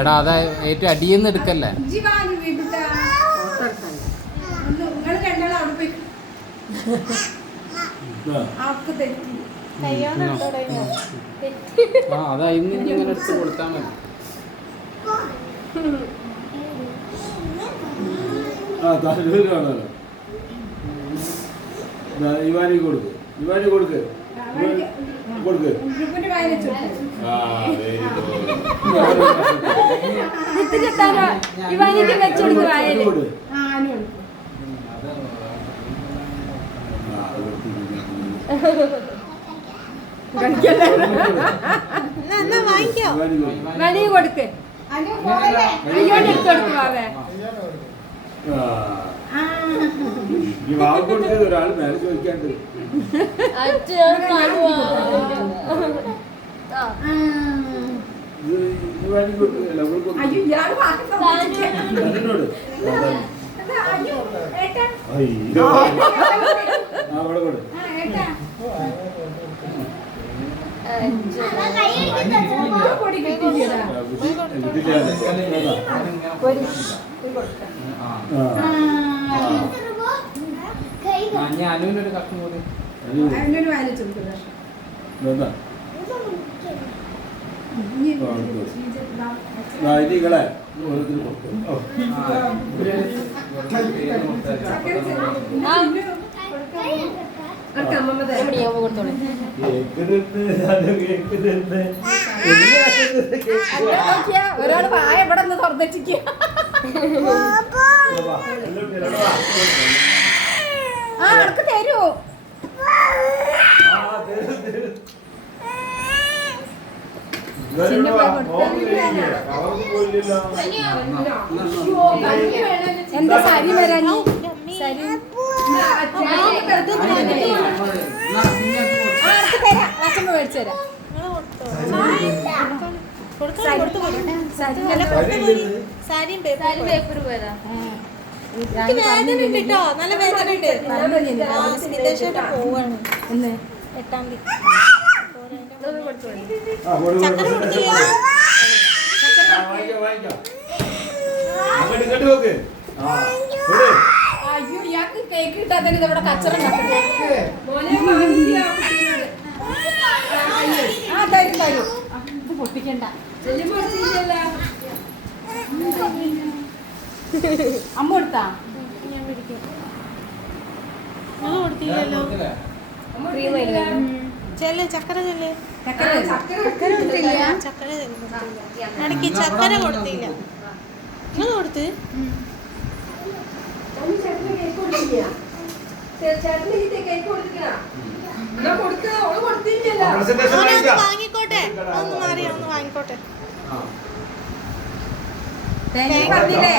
എടാ അതാ ഏറ്റവും അടിയെന്ന് എടുക്കല്ലേ. ആ അതാ ഇന്ന് ഇങ്ങനെ എടുത്ത് കൊടുത്താൽ മതി. ഇവാനി കൊടുക്ക്, ഇവാനി കൊടുക്ക്, കൊടുക്ക്. വാങ്ങിക്കോ കൊടുക്ക് ഒരാൾ മേലെ ചോദിക്കാണ്ട് അവിടെ കൊടു. ഞാൻ അനുവിനൊരു കഷ്ണം കൂടി. നിങ്ങളെ ഒരാള് വായ ഇവിടെ നിന്ന് തുറന്നിരിക്കുക. ആ അനക്ക് തരൂ. എന്താ സരി വരാനി? അച്ഛമ്മ മേടിച്ചു തരാം. പേപ്പർ പോരാ. നല്ല വേദന ഉണ്ട്. പോവാണ് 8-ാം തീയതി. ചക്കര കൊടുത്തില്ല. അയ്യോ ഇയാൾക്ക് കേക്ക് കിട്ടാതെ ഇവിടെ കച്ചറ തരും തരും. ഇത് പൊട്ടിക്കണ്ട. അമ്മ കൊടുത്താ? ഞാൻ പിടിക്കാം. കൊടുത്തില്ലല്ലോ. ചെല്ല് ചക്കര ചെല്ല്. ചക്കര കൊടുത്തില്ല. ഇടയ്ക്ക് ചക്കര കൊടുത്തില്ല. നിങ്ങൾ കൊടുത്ത് വാങ്ങിക്കോട്ടെ. ഒന്ന് മാറി ഒന്ന് വാങ്ങിക്കോട്ടെ. പറഞ്ഞില്ലേ